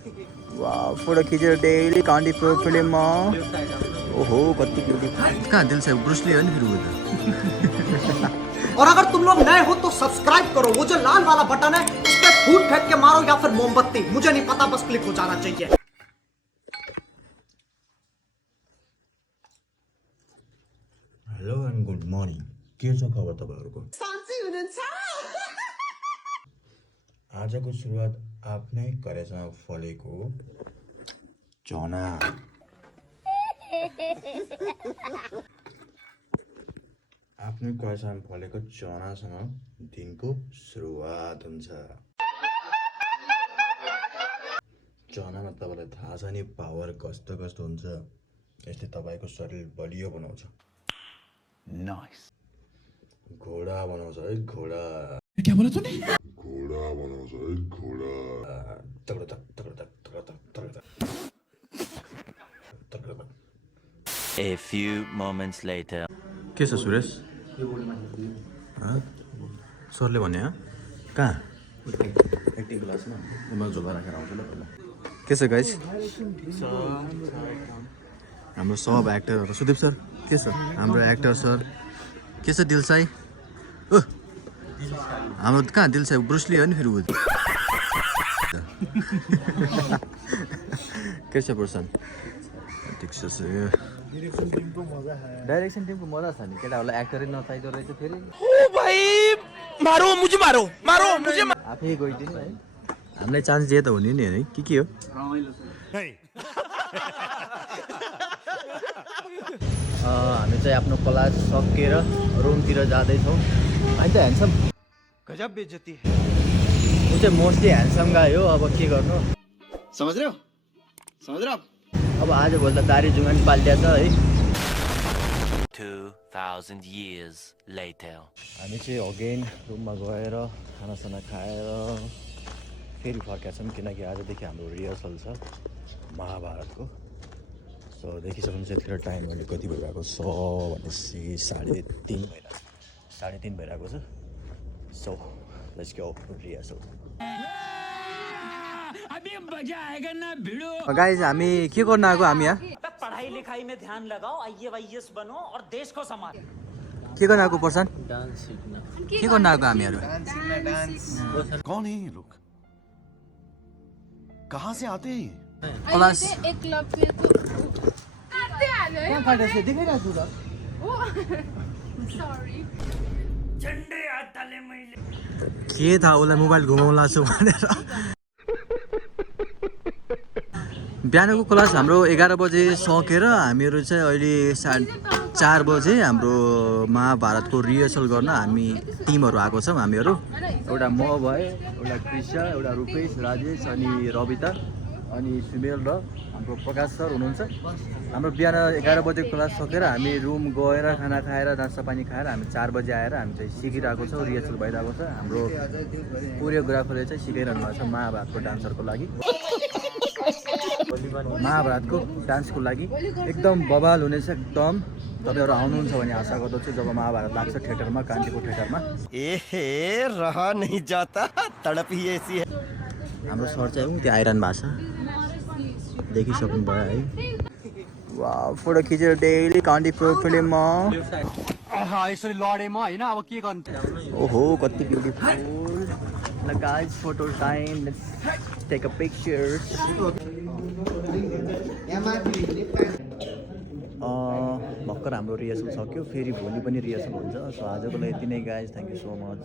वाह फोटो खिचेर daily कान्डी pro फिल्ममा ओहो कति ब्युटी कहाँ दिल से ब्रुसली हो नि फिर वो और अगर तुम लोग नए हो तो सब्सक्राइब करो, वो जो लाल वाला बटन है उस पे फूट फेंक के मारो या फिर मोमबत्ती, मुझे नहीं पता, बस क्लिक हो जाना चाहिए। हेलो एन्ड गुड मर्निङ के छ खबर तपाईहरुको आजको सुरुवात आफ्नै करेजमा फलेको चना आफ्नै करेजमा फलेको चनासँग दिनको सुरुवात हुन्छ। चनामा तपाईलाई थाहा छ नि पावर कस्तो कस्तो हुन्छ, यसले तपाईको शरीर बलियो बनाउँछ। नाइस घोडा बनाउँछ है घोडा। क्या बोला तूने? घोडा बनाउँछ है घोडा। तगडा तगडा तगडा तगडा। A few moments later. के छ सुरेश? सरले भन्ने कहाँ? एक्टिङ क्लासमा उमा झोला राखेर आउँछ ल पहिला। के छ गाइस? हाम्रो सब एक्टरहरु सुदीप सर के छ? हाम्रो एक्टर सर के छ? दिल साई हाम्रो कहाँ दिल साई ब्रुसली हो नि फेरि उ के छ पर्सन ठिक छ डाइरेक्सन टिमको मजा छ नि केटाहरूलाई एक्टरै नचाहिदो रहेछ फेरि। ओ भाइ मारो मुझे मारो मारो मुझे आफै गइदिनु है हामीलाई चान्स दिए त हुने नि है के हो रमाइलो छ। हामी चाहिँ आफ्नो क्लास सकेर रुमतिर जाँदैछौँ। होइन त ह्यान्डसम गजब बेइज्जती ऊ चाहिँ मोस्टली ह्यान्डसम गाई हो। अब के गर्नु समझ रहे हो अब आजभोलि त दारी जुङ्गा नि पालिदिया छ है। 2000 years later. हामी चाहिँ अगेन रुममा गएर खानासाना खाएर फेरि फर्केका छौँ किनकि आजदेखि हाम्रो रिहर्सल छ महाभारतको। सो देखिसक्नुहुन्छ यतिखेर टाइम अहिले कति भइरहेको छ भनेपछि 3:30 भइरहेको छ। So let's go rehearsal. Guys हामी के गर्न आएको? हामी यहाँ पढ़ाई लिखाई में ध्यान लगाओ, IAS बनो और देश को संभालो। के गर्न आएको पर्सन? डान्स सिक्न। के गर्न आएको हामीहरु? डांस। कौन है ये लोग? कहाँ से आते हैं? क्लास एक क्लब पे तो कहाँ फाटा से दिखाइरहेको छु त। सॉरी झंडे हाथ डाले मैले। के थाहा उसलाई मोबाइल घुमाउला छु भनेर। बिहानको क्लास हाम्रो 11 बजे सकेर हामीहरू चाहिँ अहिले 4:30 बजे हाम्रो महाभारतको रिहर्सल गर्न हामी टिमहरू आएको छौँ। हामीहरू एउटा म भए, एउटा कृष्ण, एउटा रूपेश, राजेश अनि रविता अनि सुमेल र हाम्रो प्रकाश सर हुनुहुन्छ। हाम्रो बिहान 11 बजे क्लास सकेर हामी रुम गएर खाना खाएर नास्ता पानी खाएर हामी 4 बजे आएर हामी चाहिँ सिकिरहेको छौँ। रिहर्सल भइरहेको छ। हाम्रो कोरियोग्राफरले चाहिँ सिकाइरहनु भएको छ महाभारतको डान्सरको लागि, महाभारतको डान्सको लागि एकदम बवाल हुनेछ। एकदम तपाईहरु आउनुहुन्छ भने आशा गर्दछु जब महाभारत लाग्छ थिएटरमा, कान्तिपुर थिएटरमा। एहे रहा नहीं जाता, तड़प ही ऐसी है। हाम्रो सर चाहिँ त्यो आइरहनु भएको छ देखिसक्नु भयो है। वाह फोटो खिचेर डेली कान्डी प्रो फिल्ममा यसरी लडेमा हैन अब के गर्नु? ओहो कति ब्युटिफुल। ल guys photo time, let's take a pictures. भर्खर हाम्रो रिहर्सल सक्यो, फेरि भोलि पनि रिहर्सल हुन्छ। सो आजको लागि यति नै guys, thank you so much.